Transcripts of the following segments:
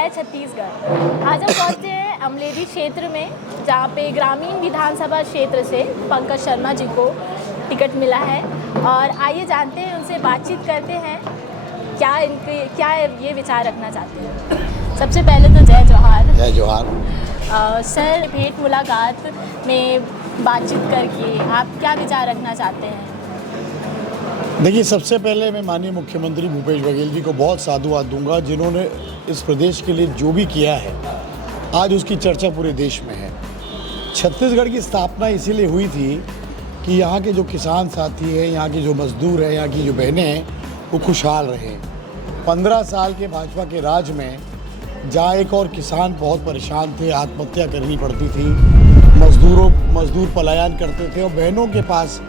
जय छत्तीसगढ़। आज हम पहुँचे हैं अमलेरी क्षेत्र में, जहाँ पे ग्रामीण विधानसभा क्षेत्र से पंकज शर्मा जी को टिकट मिला है। और आइए जानते हैं, उनसे बातचीत करते हैं क्या ये विचार रखना चाहते हैं। सबसे पहले तो जय जोहार। जय जोहार। सर, भेंट मुलाकात में बातचीत करके आप क्या विचार रखना चाहते हैं? देखिए, सबसे पहले मैं माननीय मुख्यमंत्री भूपेश बघेल जी को बहुत साधुवाद दूंगा, जिन्होंने इस प्रदेश के लिए जो भी किया है आज उसकी चर्चा पूरे देश में है। छत्तीसगढ़ की स्थापना इसीलिए हुई थी कि यहाँ के जो किसान साथी हैं, यहाँ के जो मजदूर हैं, यहाँ की जो बहनें हैं, वो खुशहाल रहें। 15 साल के भाजपा के राज में जहाँ एक और किसान बहुत परेशान थे, आत्महत्या करनी पड़ती थी, मजदूर पलायन करते थे और बहनों के पास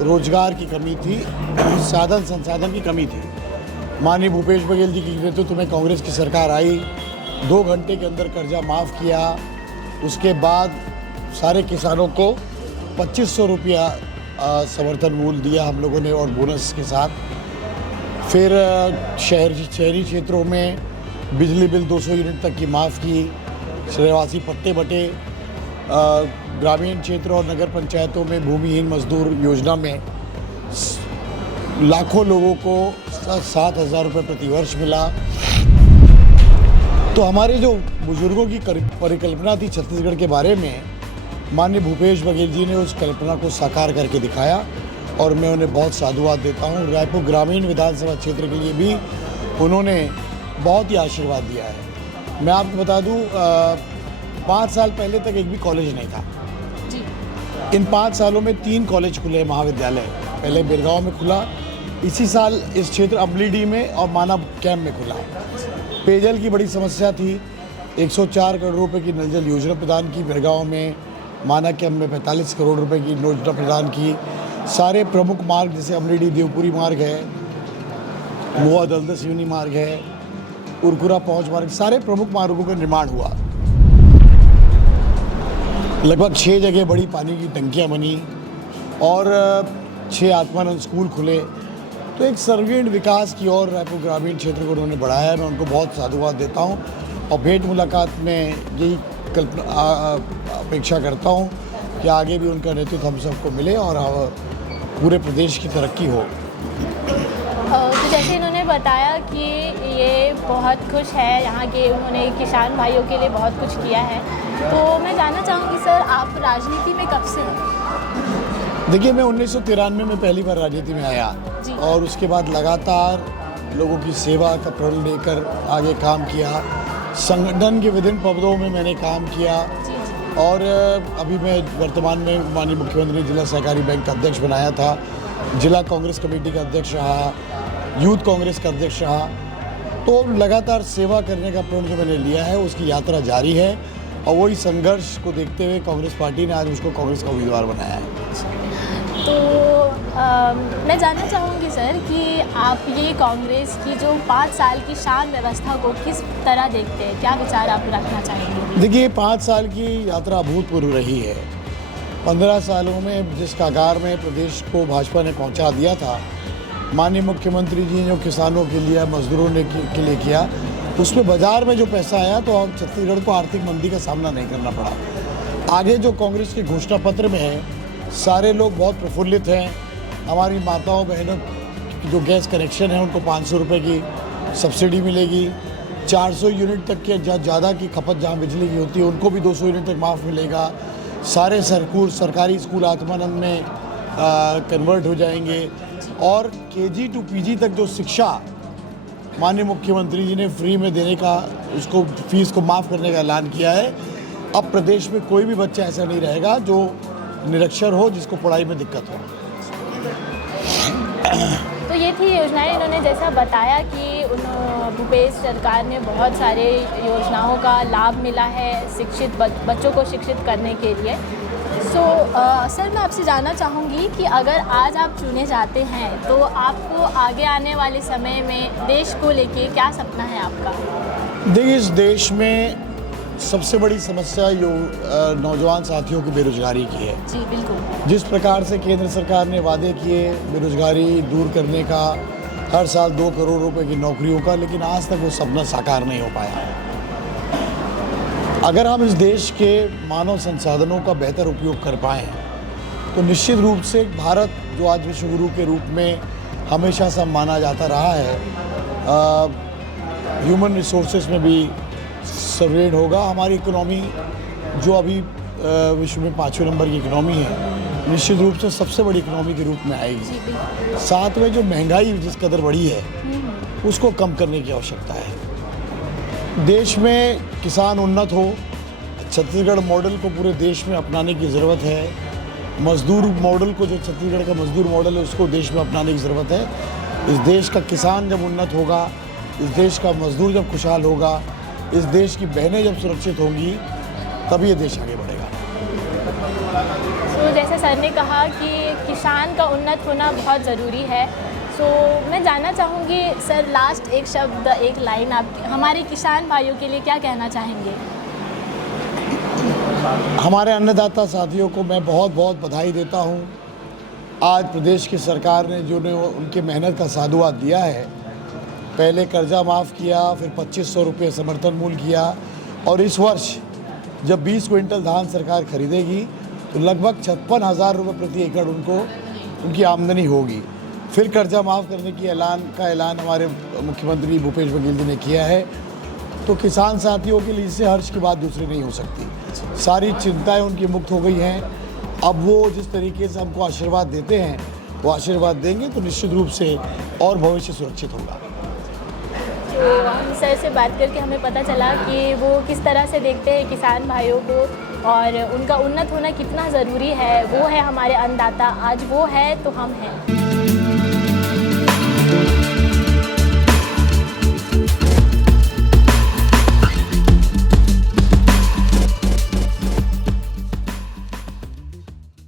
रोजगार की कमी थी, साधन संसाधन की कमी थी। माननीय भूपेश बघेल जी के नेतृत्व में कांग्रेस की सरकार आई, 2 घंटे के अंदर कर्जा माफ़ किया। उसके बाद सारे किसानों को 2500 रुपया समर्थन मूल्य दिया हम लोगों ने, और बोनस के साथ। फिर शहरी क्षेत्रों में बिजली बिल 200 यूनिट तक की माफ़ की, रहवासी पट्टे बटे। ग्रामीण क्षेत्र और नगर पंचायतों में भूमिहीन मजदूर योजना में लाखों लोगों को 7,000 रुपये प्रतिवर्ष मिला। तो हमारे जो बुजुर्गों की परिकल्पना थी छत्तीसगढ़ के बारे में, माननीय भूपेश बघेल जी ने उस कल्पना को साकार करके दिखाया, और मैं उन्हें बहुत साधुवाद देता हूँ। रायपुर ग्रामीण विधानसभा क्षेत्र के लिए भी उन्होंने बहुत ही आशीर्वाद दिया है। मैं आपको बता दूँ, 5 साल पहले तक एक भी कॉलेज नहीं था। इन 5 सालों में 3 कॉलेज खुले, महाविद्यालय। पहले बिरगांव में खुला, इसी साल इस क्षेत्र अमलीडी में और माना कैंप में खुला। पेयजल की बड़ी समस्या थी, 104 करोड़ रुपए की नल जल योजना प्रदान की बिरगांव में, माना कैंप में 45 करोड़ रुपए की योजना प्रदान की। सारे प्रमुख मार्ग जैसे अमलीडी देवपुरी मार्ग है, मोआ दलदल सिवनी मार्ग है, उरकुरा पहुँच मार्ग, सारे प्रमुख मार्गों का निर्माण हुआ। लगभग 6 जगह बड़ी पानी की टंकियां बनी और 6 आत्मानंद स्कूल खुले। तो एक सर्वांगीण विकास की ओर रायपुर ग्रामीण क्षेत्र को उन्होंने बढ़ाया। मैं उनको बहुत साधुवाद देता हूं, और भेंट मुलाकात में यही अपेक्षा करता हूं कि आगे भी उनका नेतृत्व हम सबको मिले और पूरे प्रदेश की तरक्की हो। तो जैसे इन्होंने बताया कि ये बहुत खुश है यहाँ के, उन्होंने किसान भाइयों के लिए बहुत कुछ किया है। तो मैं जानना चाहूँगी सर, आप राजनीति में कब से हैं? देखिए, मैं 1993 में पहली बार राजनीति में आया, और उसके बाद लगातार लोगों की सेवा का प्रण लेकर आगे काम किया। संगठन के विभिन्न पदों में मैंने काम किया, और अभी मैं वर्तमान में माननीय मुख्यमंत्री ने जिला सहकारी बैंक का अध्यक्ष बनाया था, जिला कांग्रेस कमेटी का अध्यक्ष रहा, यूथ कांग्रेस का अध्यक्ष रहा। तो लगातार सेवा करने का प्रण जो मैंने लिया है, उसकी यात्रा जारी है, और वही संघर्ष को देखते हुए कांग्रेस पार्टी ने आज उसको कांग्रेस का उम्मीदवार बनाया है। तो मैं जानना चाहूँगी सर कि आप ये कांग्रेस की जो 5 साल की शान व्यवस्था को किस तरह देखते हैं, क्या विचार आप रखना चाहेंगे? देखिए, 5 साल की यात्रा अभूतपूर्व रही है। 15 सालों में जिस कगार में प्रदेश को भाजपा ने पहुंचा दिया था, माननीय मुख्यमंत्री जी ने जो किसानों के लिए, मजदूरों ने के लिए किया, उसमें बाजार में जो पैसा आया, तो अब छत्तीसगढ़ को आर्थिक मंदी का सामना नहीं करना पड़ा। आगे जो कांग्रेस के घोषणा पत्र में है, सारे लोग बहुत प्रफुल्लित हैं। हमारी माताओं बहनों की जो गैस कनेक्शन है, उनको 500 रुपये की सब्सिडी मिलेगी। 400 यूनिट तक के ज़्यादा की खपत जहाँ बिजली की होती है, उनको भी 200 यूनिट तक माफ़ मिलेगा। सारे सरकारी स्कूल आत्मानंद में कन्वर्ट हो जाएंगे, और KG to PG तक जो शिक्षा माननीय मुख्यमंत्री जी ने फ्री में देने का, उसको फीस को माफ़ करने का ऐलान किया है। अब प्रदेश में कोई भी बच्चा ऐसा नहीं रहेगा जो निरक्षर हो, जिसको पढ़ाई में दिक्कत हो। तो ये थी योजनाएं। इन्होंने जैसा बताया कि भूपेश सरकार ने बहुत सारे योजनाओं का लाभ मिला है शिक्षित बच्चों को शिक्षित करने के लिए। सर, मैं आपसे जानना चाहूँगी कि अगर आज आप चुने जाते हैं, तो आपको आगे आने वाले समय में देश को लेके क्या सपना है आपका? देखिए, इस देश में सबसे बड़ी समस्या नौजवान साथियों की बेरोजगारी की है। जी बिल्कुल। जिस प्रकार से केंद्र सरकार ने वादे किए बेरोजगारी दूर करने का, हर साल 2 करोड़ रुपए की नौकरियों का, लेकिन आज तक वो सपना साकार नहीं हो पाया। अगर हम इस देश के मानव संसाधनों का बेहतर उपयोग कर पाएँ तो निश्चित रूप से भारत, जो आज विश्व गुरु के रूप में हमेशा से माना जाता रहा है, ह्यूमन रिसोर्सेज में भी सर्वेड होगा। हमारी इकोनॉमी जो अभी विश्व में 5वें नंबर की इकोनॉमी है, निश्चित रूप से सबसे बड़ी इकोनॉमी के रूप में आएगी। साथ में जो महंगाई जिस कदर बढ़ी है उसको कम करने की आवश्यकता है। देश में किसान उन्नत हो, छत्तीसगढ़ मॉडल को पूरे देश में अपनाने की ज़रूरत है। मजदूर मॉडल को, जो छत्तीसगढ़ का मजदूर मॉडल है, उसको देश में अपनाने की ज़रूरत है। इस देश का किसान जब उन्नत होगा, इस देश का मजदूर जब खुशहाल होगा, इस देश की बहनें जब सुरक्षित होंगी, तभी ये देश आगे बढ़ेगा। तो जैसे सर ने कहा कि किसान का उन्नत होना बहुत ज़रूरी है, तो मैं जानना चाहूँगी सर, लास्ट एक शब्द, एक लाइन आप हमारे किसान भाइयों के लिए क्या कहना चाहेंगे? हमारे अन्नदाता साथियों को मैं बहुत बहुत बधाई देता हूँ। आज प्रदेश की सरकार ने जो उनके मेहनत का साधुवाद दिया है, पहले कर्जा माफ़ किया, फिर 2500 रुपये समर्थन मूल्य किया, और इस वर्ष जब 20 क्विंटल धान सरकार खरीदेगी तो लगभग 56,000 रुपये प्रति एकड़ उनकी आमदनी होगी। फिर कर्जा माफ़ करने की ऐलान हमारे मुख्यमंत्री भूपेश बघेल जी ने किया है। तो किसान साथियों के लिए इससे हर्ष की बात दूसरी नहीं हो सकती। सारी चिंताएं उनकी मुक्त हो गई हैं। अब वो जिस तरीके से हमको आशीर्वाद देते हैं, वो आशीर्वाद देंगे तो निश्चित रूप से और भविष्य सुरक्षित होगा। तो हम सर से बात करके हमें पता चला कि वो किस तरह से देखते हैं किसान भाइयों को और उनका उन्नत होना कितना ज़रूरी है। वो है हमारे अन्नदाता, आज वो है तो हम हैं।